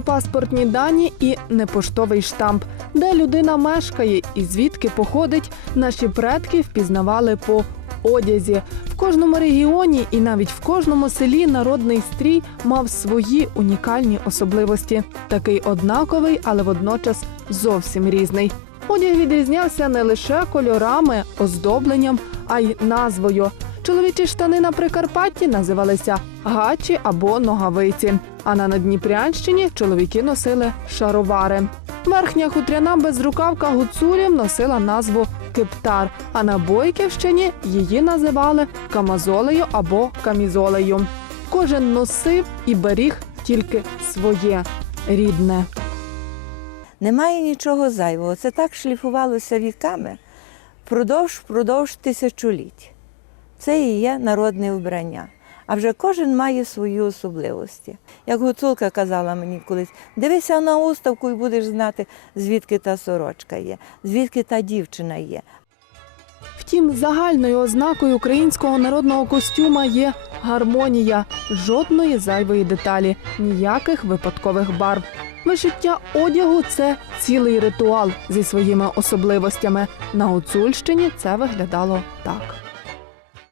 паспортні дані і не поштовий штамп, де людина мешкає і звідки походить, наші предки впізнавали по одязі. В кожному регіоні і навіть в кожному селі народний стрій мав свої унікальні особливості. Такий однаковий, але водночас зовсім різний. Одяг відрізнявся не лише кольорами, оздобленням, а й назвою. Чоловічі штани на Прикарпатті називалися гачі або ногавиці. А на Надніпрянщині чоловіки носили шаровари. Верхня хутряна безрукавка гуцулів носила назву кептар, а на Бойківщині її називали камазолею або камізолею. Кожен носив і беріг тільки своє рідне. Немає нічого зайвого. Це так шліфувалося віками впродовж, впродовж тисячоліть. Це і є народне вбрання. А вже кожен має свої особливості. Як гуцулка казала мені колись, дивися на уставку і будеш знати, звідки та сорочка є, звідки та дівчина є. Втім, загальною ознакою українського народного костюма є гармонія, жодної зайвої деталі, ніяких випадкових барв. Вишиття одягу це цілий ритуал зі своїми особливостями. На Гуцульщині це виглядало так.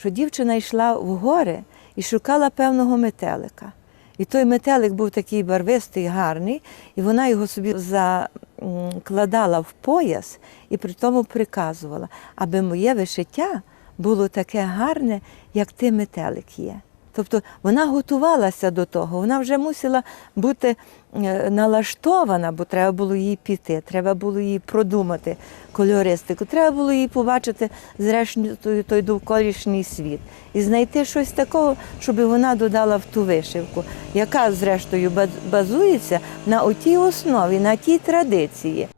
Що дівчина йшла в гори і шукала певного метелика. І той метелик був такий барвистий, гарний, і вона його собі закладала в пояс і при тому приказувала, аби моє вишиття було таке гарне, як ти метелик є. Тобто вона готувалася до того, вона вже мусила бути е, налаштована, бо треба було їй піти, треба було їй продумати кольористику, треба було їй побачити зрештою той, довколішній світ і знайти щось такого, щоб вона додала в ту вишивку, яка зрештою базується на отій основі, на тій традиції.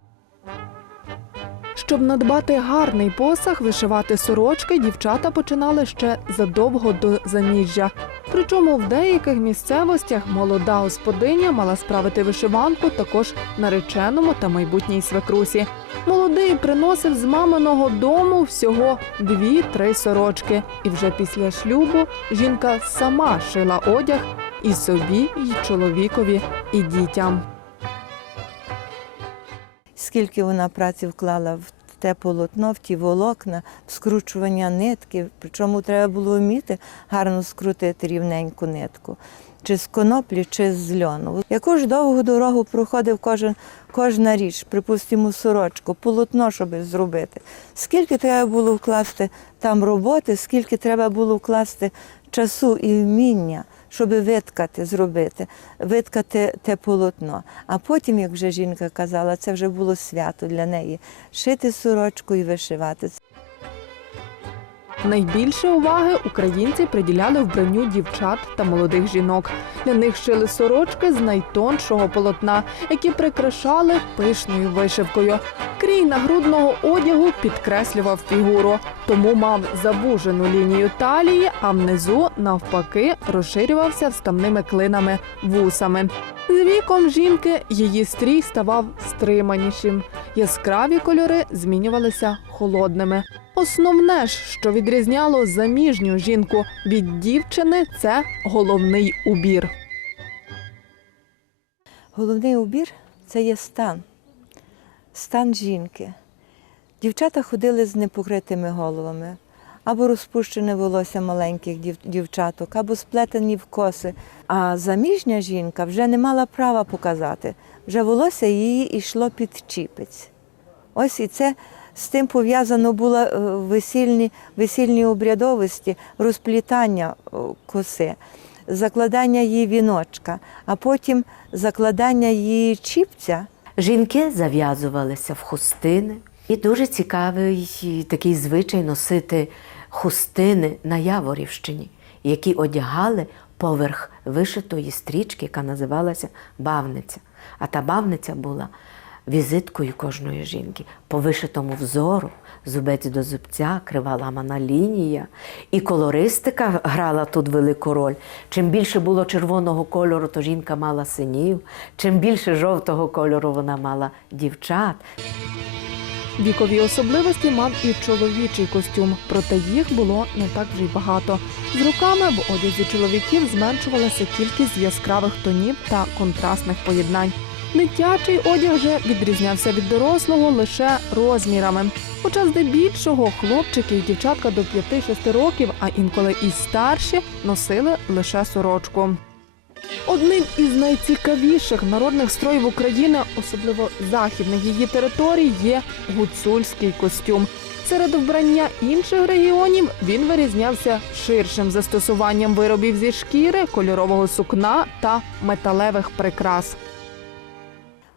Щоб надбати гарний посаг, вишивати сорочки дівчата починали ще задовго до заміжжя. Причому в деяких місцевостях молода господиня мала справити вишиванку також нареченому та майбутній свекрусі. Молодий приносив з маминого дому всього дві-три сорочки, і вже після шлюбу жінка сама шила одяг і собі, і чоловікові, і дітям. скільки вона праці вклала в те полотно, в ті волокна, в скручування нитки. Причому треба було вміти гарно скрутити рівненьку нитку. Чи з коноплі, чи з льону. Яку ж довгу дорогу проходив кожен, кожна річ, припустимо, сорочку, полотно, щоб зробити. Скільки треба було вкласти там роботи, скільки треба було вкласти часу і вміння, щоб виткати, зробити, виткати те полотно. А потім, як вже жінка казала, це вже було свято для неї шити сорочку і вишивати. Найбільше уваги українці приділяли вбранню дівчат та молодих жінок. Для них шили сорочки з найтоншого полотна, які прикрашали пишною вишивкою. Крій нагрудного одягу підкреслював фігуру, тому мав завужену лінію талії, а внизу, навпаки, розширювався вставними клинами вусами. З віком жінки її стрій ставав стриманішим. Яскраві кольори змінювалися холодними. Основне ж, що відрізняло заміжню жінку від дівчини, це головний убір. Головний убір це є стан, стан жінки. Дівчата ходили з непокритими головами, або розпущене волосся маленьких дів- дівчаток, або сплетені в коси. А заміжня жінка вже не мала права показати. Вже волосся її йшло під чіпець. Ось і це з тим пов'язано було е, весільні, весільні обрядовості, розплітання коси, закладання її віночка, а потім закладання її чіпця. Жінки зав'язувалися в хустини. І дуже цікавий такий звичай носити хустини на Яворівщині, які одягали поверх вишитої стрічки, яка називалася бавниця. А та бавниця була візиткою кожної жінки, по вишитому взору, зубець до зубця, крива ламана лінія. І колористика грала тут велику роль. Чим більше було червоного кольору, то жінка мала синів, чим більше жовтого кольору вона мала дівчат. Вікові особливості мав і чоловічий костюм, проте їх було не так вже й багато. З роками в одязі чоловіків зменшувалася кількість яскравих тонів та контрастних поєднань. Дитячий одяг же відрізнявся від дорослого лише розмірами. Хоча здебільшого хлопчики і дівчатка до 5-6 років, а інколи і старші, носили лише сорочку. Одним із найцікавіших народних строїв України, особливо західних її територій, є гуцульський костюм. Серед вбрання інших регіонів він вирізнявся ширшим застосуванням виробів зі шкіри, кольорового сукна та металевих прикрас.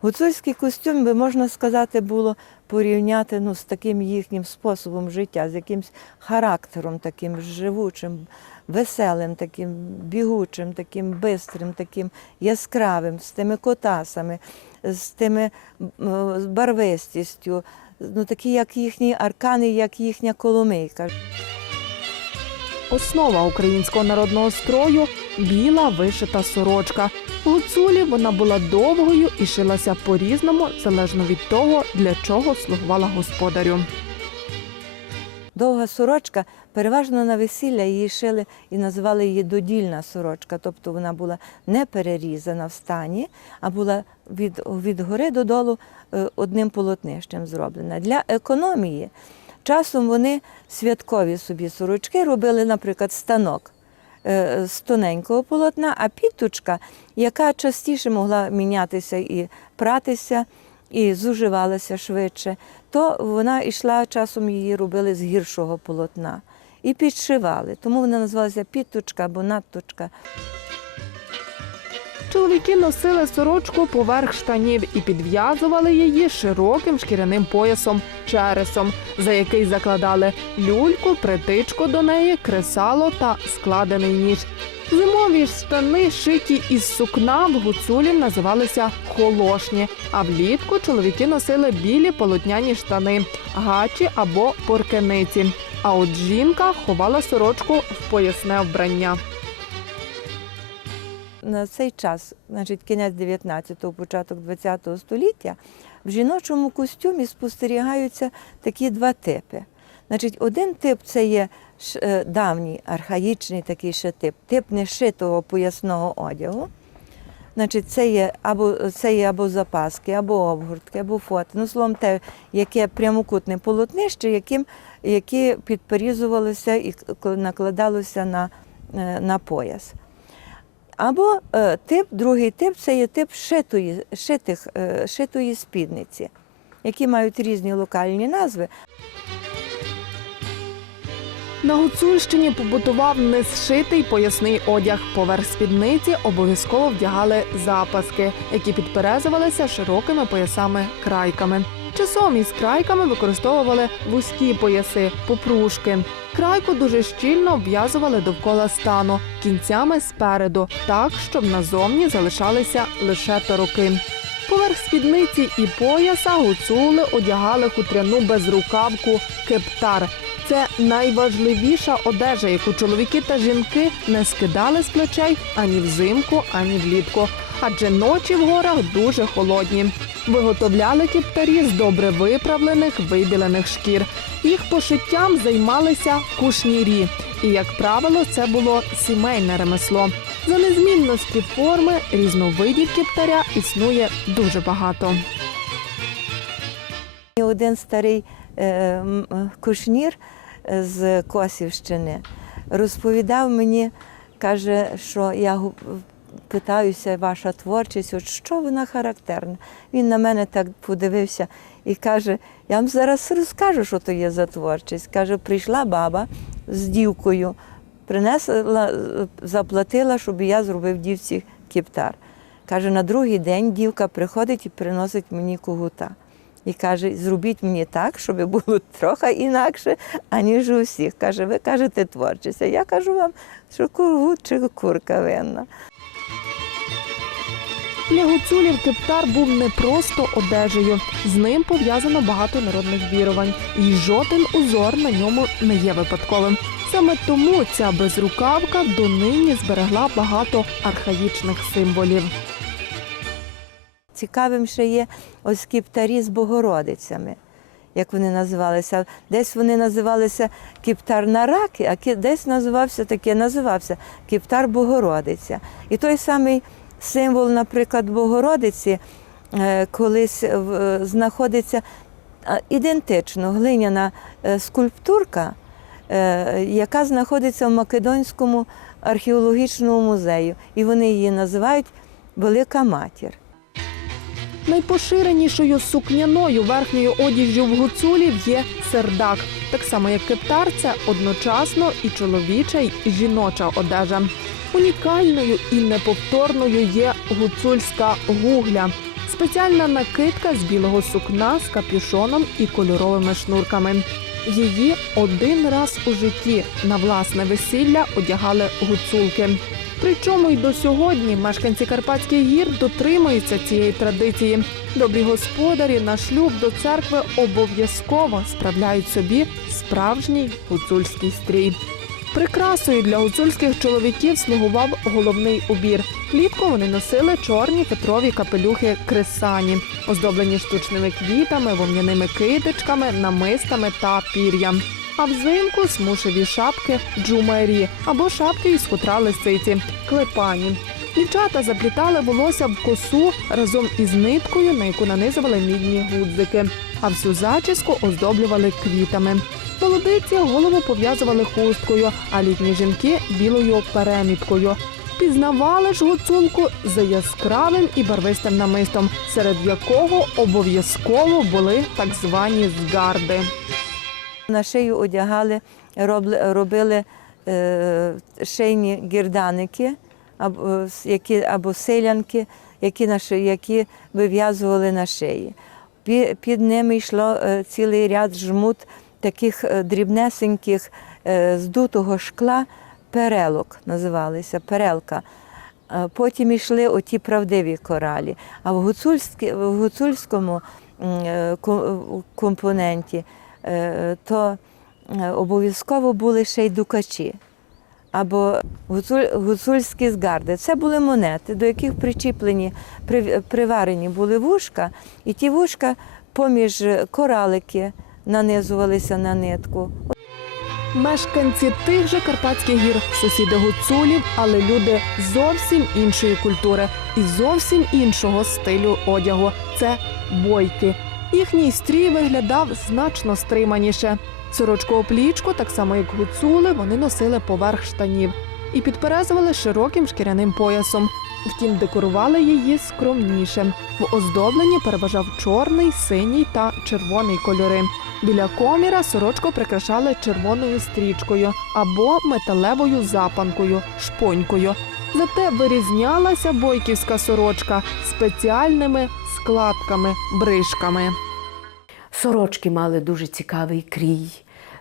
Гуцульський костюм би можна сказати було порівняти ну, з таким їхнім способом життя, з якимсь характером таким живучим, веселим, таким бігучим, таким бистрим, таким яскравим, з тими котасами, з тими барвистістю, ну такі, як їхні аркани, як їхня коломийка. Основа українського народного строю біла вишита сорочка. У гуцулі вона була довгою і шилася по-різному, залежно від того, для чого слугувала господарю. Довга сорочка, переважно на весілля її шили і називали її додільна сорочка, тобто вона була не перерізана в стані, а була від, від гори додолу е, одним полотнищем зроблена. Для економії часом вони святкові собі сорочки робили, наприклад, станок е, з тоненького полотна, а піточка, яка частіше могла мінятися і пратися, і зуживалася швидше, то вона йшла часом її робили з гіршого полотна і підшивали. Тому вона називалася піточка або надточка. Чоловіки носили сорочку поверх штанів і підв'язували її широким шкіряним поясом чересом, за який закладали люльку, притичку до неї, кресало та складений ніж. Зимові штани, шиті із сукна, в гуцулів називалися холошні, а влітку чоловіки носили білі полотняні штани, гачі або поркениці. А от жінка ховала сорочку в поясне вбрання. На цей час, значить, кінець 19-го, початок 20-го століття, в жіночому костюмі спостерігаються такі два типи. Значить, один тип це є е, давній архаїчний такий ще тип, тип нешитого поясного одягу. Значить, це є або це є або запаски, або обгортки, або фото. Ну, словом, те, яке прямокутне полотнище, яким, які підперізувалося і накладалося на, е, на пояс. Або е, тип, другий тип це є тип шитої, шитих, е, шитої спідниці, які мають різні локальні назви. На Гуцульщині побутував незшитий поясний одяг. Поверх спідниці обов'язково вдягали запаски, які підперезувалися широкими поясами крайками. Часом із крайками використовували вузькі пояси, попружки. Крайку дуже щільно обв'язували довкола стану, кінцями спереду, так, щоб назовні залишалися лише тороки. Поверх спідниці і пояса гуцули одягали хутряну безрукавку кептар. Це найважливіша одежа, яку чоловіки та жінки не скидали з плечей ані взимку, ані влітку. Адже ночі в горах дуже холодні. Виготовляли кептарі з добре виправлених вибілених шкір. Їх пошиттям займалися кушнірі. І, як правило, це було сімейне ремесло. За незмінності форми різновидів кептаря існує дуже багато. Один старий е, е, кушнір е, з Косівщини розповідав мені, каже, що я питаюся, ваша творчість, от що вона характерна. Він на мене так подивився і каже: я вам зараз розкажу, що то є за творчість. Каже, прийшла баба з дівкою, принесла, заплатила, щоб я зробив дівці кіптар. Каже, на другий день дівка приходить і приносить мені когута. І каже, зробіть мені так, щоб було трохи інакше, аніж у всіх. Каже, ви кажете творчість. А я кажу вам, що кургут чи курка винна. Для гуцулів кептар був не просто одежею. З ним пов'язано багато народних вірувань, і жоден узор на ньому не є випадковим. Саме тому ця безрукавка донині зберегла багато архаїчних символів. Цікавим ще є ось кіптарі з Богородицями, як вони називалися. Десь вони називалися кіптар на раки, а десь називався таке, називався кіптар Богородиця. І той самий символ, наприклад, Богородиці, е, колись знаходиться ідентично глиняна е, скульптурка, е, яка знаходиться в Македонському археологічному музеї. І вони її називають Велика Матір. Найпоширенішою сукняною верхньою одіжжю в гуцулів є сердак, так само як кептар, це одночасно і чоловіча, і жіноча одежа. Унікальною і неповторною є гуцульська гугля. Спеціальна накидка з білого сукна з капюшоном і кольоровими шнурками. Її один раз у житті на власне весілля одягали гуцулки. Причому й до сьогодні мешканці Карпатських гір дотримуються цієї традиції. Добрі господарі на шлюб до церкви обов'язково справляють собі справжній гуцульський стрій. Прикрасою для гуцульських чоловіків слугував головний убір. Влітку вони носили чорні фетрові капелюхи кресані, оздоблені штучними квітами, вовняними китичками, намистами та пір'ям. А взимку смушеві шапки джумері або шапки із хутра лисиці клепані. Дівчата заплітали волосся в косу разом із ниткою, на яку нанизували мідні гудзики, а всю зачіску оздоблювали квітами. Молодиці голову пов'язували хусткою, а літні жінки білою переміткою. Пізнавали ж гуцулку за яскравим і барвистим намистом, серед якого обов'язково були так звані згарди. На шию одягали, робили е, шийні гірданики, е, які, або селянки, які, на ши- які вив'язували на шиї. Під ними йшло е, цілий ряд жмут таких е, дрібнесеньких е, здутого шкла, перелок називалися, перелка. Е, Потім йшли оті правдиві коралі. А в, гуцульські, в гуцульському компоненті то обов'язково були ще й дукачі або гуцуль, гуцульські згарди. Це були монети, до яких причіплені, при- приварені були вушка, і ті вушка поміж коралики нанизувалися на нитку. Мешканці тих же Карпатських гір, сусіди гуцулів, але люди зовсім іншої культури і зовсім іншого стилю одягу. Це бойки. Їхній стрій виглядав значно стриманіше. Сорочку оплічку, так само як гуцули, вони носили поверх штанів і підперезували широким шкіряним поясом. Втім, декорували її скромніше. В оздобленні переважав чорний, синій та червоний кольори. Біля коміра сорочку прикрашали червоною стрічкою або металевою запанкою, шпонькою. Зате вирізнялася бойківська сорочка спеціальними складками, бришками. Сорочки мали дуже цікавий крій,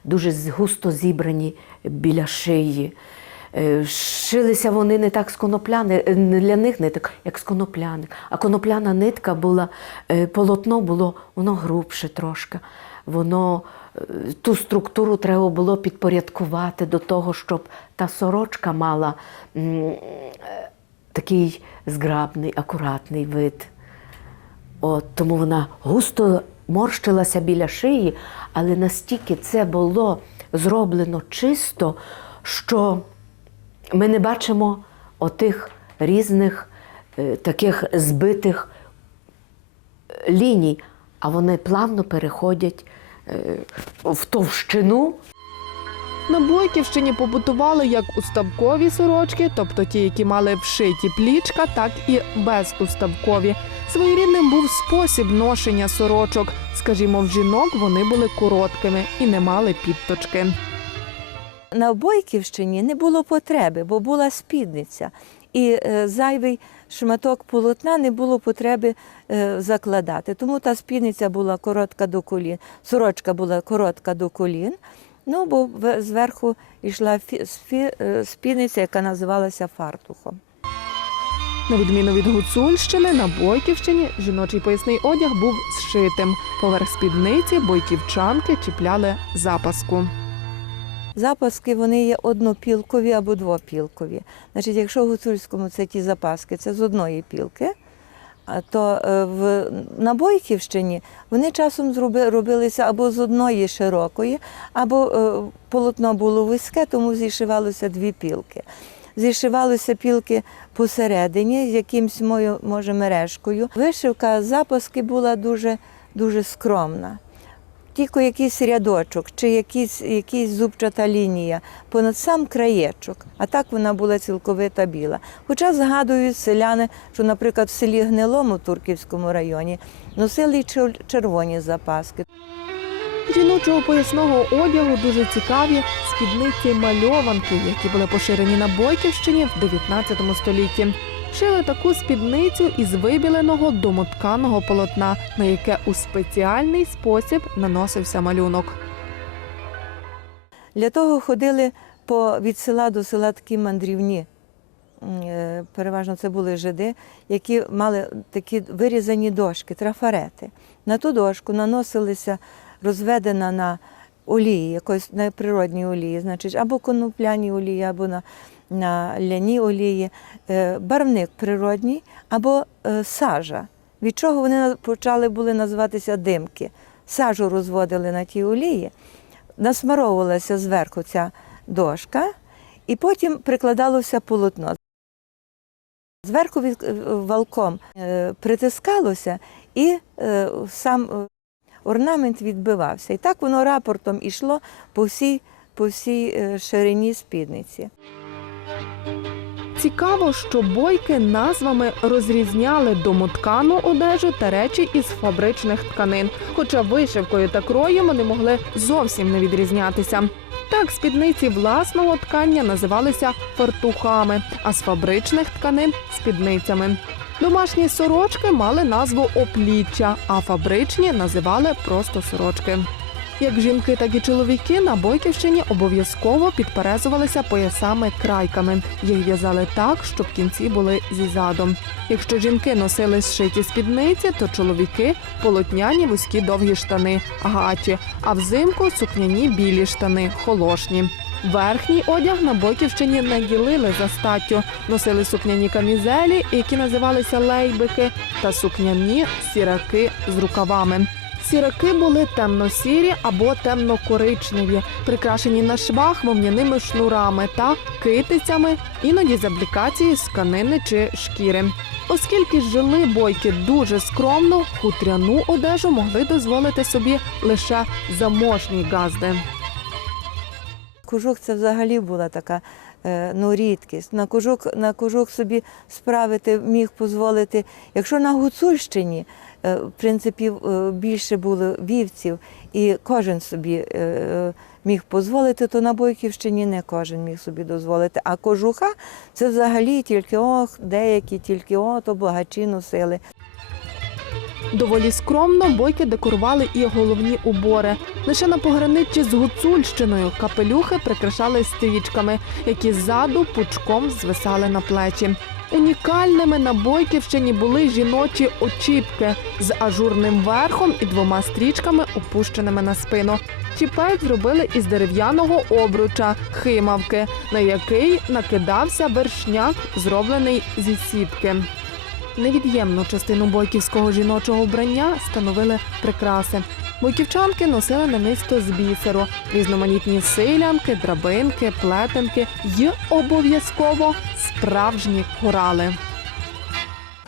дуже густо зібрані біля шиї. Е, Шилися вони не так з конопляни, е, для них не так, як з конопляних. А конопляна нитка була, е, полотно було, воно грубше трошки. Воно е, ту структуру треба було підпорядкувати до того, щоб та сорочка мала е, такий зграбний, акуратний вид. От, тому вона густо морщилася біля шиї, але настільки це було зроблено чисто, що ми не бачимо отих різних е, таких збитих ліній, а вони плавно переходять в товщину На Бойківщині побутували як уставкові сорочки, тобто ті, які мали вшиті плічка, так і безуставкові. Своєрідним був спосіб ношення сорочок. Скажімо, в жінок вони були короткими і не мали підточки. На Бойківщині не було потреби, бо була спідниця. І е, зайвий шматок полотна не було потреби е, закладати. Тому та спідниця була коротка до колін, сорочка була коротка до колін. Ну, бо зверху йшла е, спідниця, яка називалася фартухом. На відміну від Гуцульщини, на Бойківщині жіночий поясний одяг був зшитим. Поверх спідниці бойківчанки чіпляли запаску. Запаски вони є однопілкові або двопілкові. Значить, якщо в гуцульському це ті запаски, це з одної пілки, то е, в, на Бойківщині вони часом зроби, робилися або з одної широкої, або е, полотно було вузьке, тому зішивалося дві пілки. Зішивалися пілки посередині з якимсь може, мережкою. Вишивка запаски була дуже, дуже скромна тільки якийсь рядочок чи якийсь, якийсь зубчата лінія понад сам краєчок, а так вона була цілковита біла. Хоча згадують селяни, що, наприклад, в селі Гнилому Турківському районі носили червоні запаски. Жіночого поясного одягу дуже цікаві спідниці мальованки, які були поширені на Бойківщині в 19 столітті. Шили таку спідницю із вибіленого домотканого полотна, на яке у спеціальний спосіб наносився малюнок. Для того ходили по, від села до села такі мандрівні. е, Переважно це були жиди, які мали такі вирізані дошки, трафарети. На ту дошку наносилися розведена на олії, якоїсь на природній олії, значить, або конопляні олії, або на, на ляні олії, е, барвник природній, або е, сажа. Від чого вони почали були називатися димки. Сажу розводили на тій олії, насмаровувалася зверху ця дошка, і потім прикладалося полотно. Зверху від, е, валком притискалося, і сам орнамент відбивався. І так воно рапортом ішло по всій, по всій ширині спідниці. Цікаво, що бойки назвами розрізняли домоткану одежу та речі із фабричних тканин, хоча вишивкою та кроєм вони могли зовсім не відрізнятися. Так, спідниці власного ткання називалися фартухами, а з фабричних тканин спідницями. Домашні сорочки мали назву опліччя, а фабричні називали просто сорочки. Як жінки, так і чоловіки на Бойківщині обов'язково підперезувалися поясами-крайками. Їх в'язали так, щоб кінці були зі задом. Якщо жінки носили зшиті спідниці, то чоловіки полотняні вузькі довгі штани, гаті, а взимку сукняні білі штани, холошні. Верхній одяг на Бойківщині не ділили за статтю. Носили сукняні камізелі, які називалися лейбики, та сукняні сіраки з рукавами. Сіраки були темно-сірі або темно-коричневі, прикрашені на швах вовняними шнурами та китицями, іноді з аплікації з тканини чи шкіри. Оскільки жили бойки дуже скромно, хутряну одежу могли дозволити собі лише заможні газди. Кожух це взагалі була така е, ну, рідкість. На кожух, на кожух собі справити міг дозволити. Якщо на Гуцульщині, принципі, е, більше було вівців, і кожен собі е, е, міг дозволити, то на Бойківщині не кожен міг собі дозволити. А кожуха це взагалі тільки ох, деякі тільки о, то багачі носили. Доволі скромно бойки декорували і головні убори. Лише на пограниччі з Гуцульщиною капелюхи прикрашали стрічками, які ззаду пучком звисали на плечі. Унікальними на Бойківщині були жіночі очіпки з ажурним верхом і двома стрічками, опущеними на спину. Чіпець зробили із дерев'яного обруча химавки, на який накидався вершняк, зроблений зі сітки. Невід'ємну частину бойківського жіночого вбрання становили прикраси. Бойківчанки носили намисто з бісеру, різноманітні силянки, драбинки, плетенки й обов'язково справжні корали.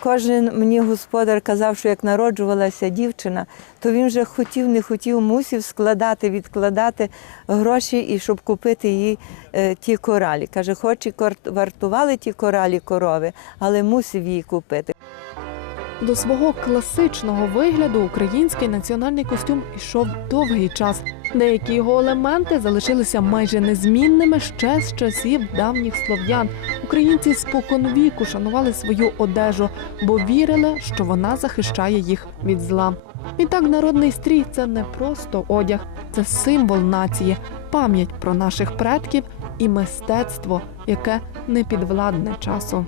Кожен мені господар казав, що як народжувалася дівчина, то він вже хотів, не хотів, мусив складати, відкладати гроші, і щоб купити їй е, ті коралі. Каже, хоч і кор- вартували ті коралі корови, але мусив її купити. До свого класичного вигляду український національний костюм йшов довгий час. Деякі його елементи залишилися майже незмінними ще з часів давніх слов'ян. Українці споконвіку шанували свою одежу, бо вірили, що вона захищає їх від зла. Відтак народний стрій це не просто одяг, це символ нації, пам'ять про наших предків і мистецтво, яке не підвладне часу.